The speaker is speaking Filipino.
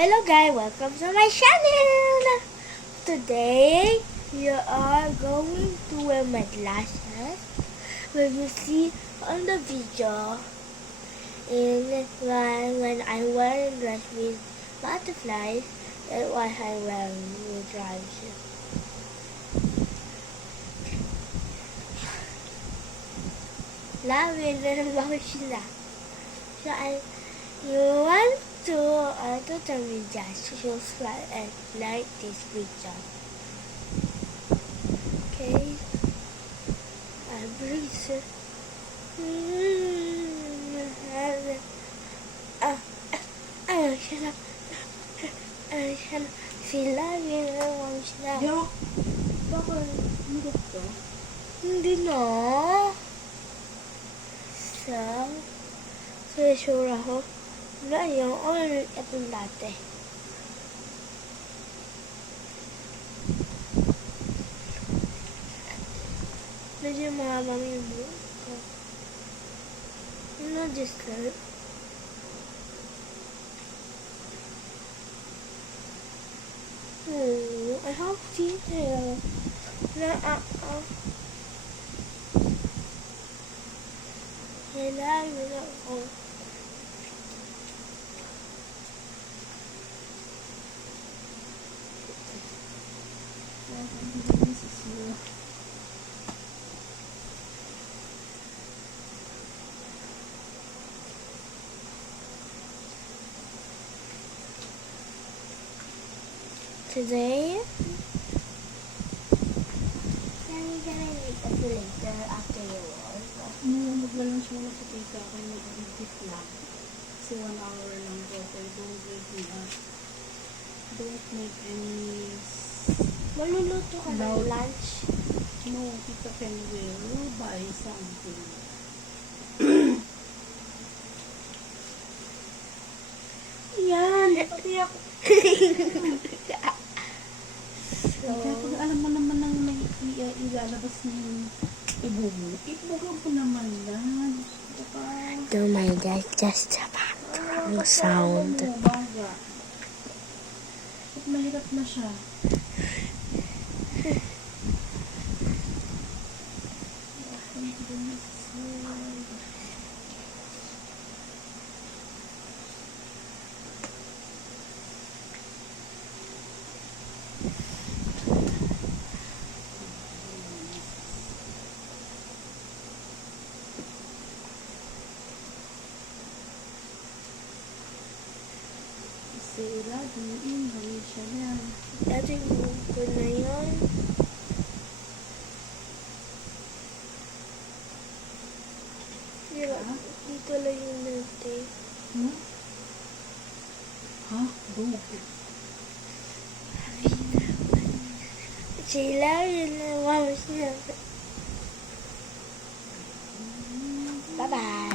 Hello guys, welcome to my channel. Today we are going to wear my glasses. When you see on the video, when I wear a dress with butterflies, that's why I wear with glasses. Love it, sila. So you want to the video, just like this video. Okay, I breathe. Sila ginawa sila. Yo, bakit nagod ka? Hindi na. So sure ako. Wala yung all itong dati. Medyo mahabang yung buhok ko. Not just that. Oh, I have detail. Kailangan ako. Today, can we make a later after your work? Mag-lunch muna sa tita ako, mag-edit lang. Kasi 1 hour lang po, so don't wake me up. Don't make any... Maluluto ka ng Loud. lunch? No, tita can will buy something. Yan! Iyak. So, Kaya alam mo naman nang may ilalabas na yung ibubo. Ibubo ko naman lang. do my just a background sound. Baga. At mahirap na siya. Sila, diin, hangin siya yan. Dati buhok ko na yun. Diba? Dito lang yung dati. Hmm? Ha? Buhok. Sila, yun na. Wow, sila. Bye-bye.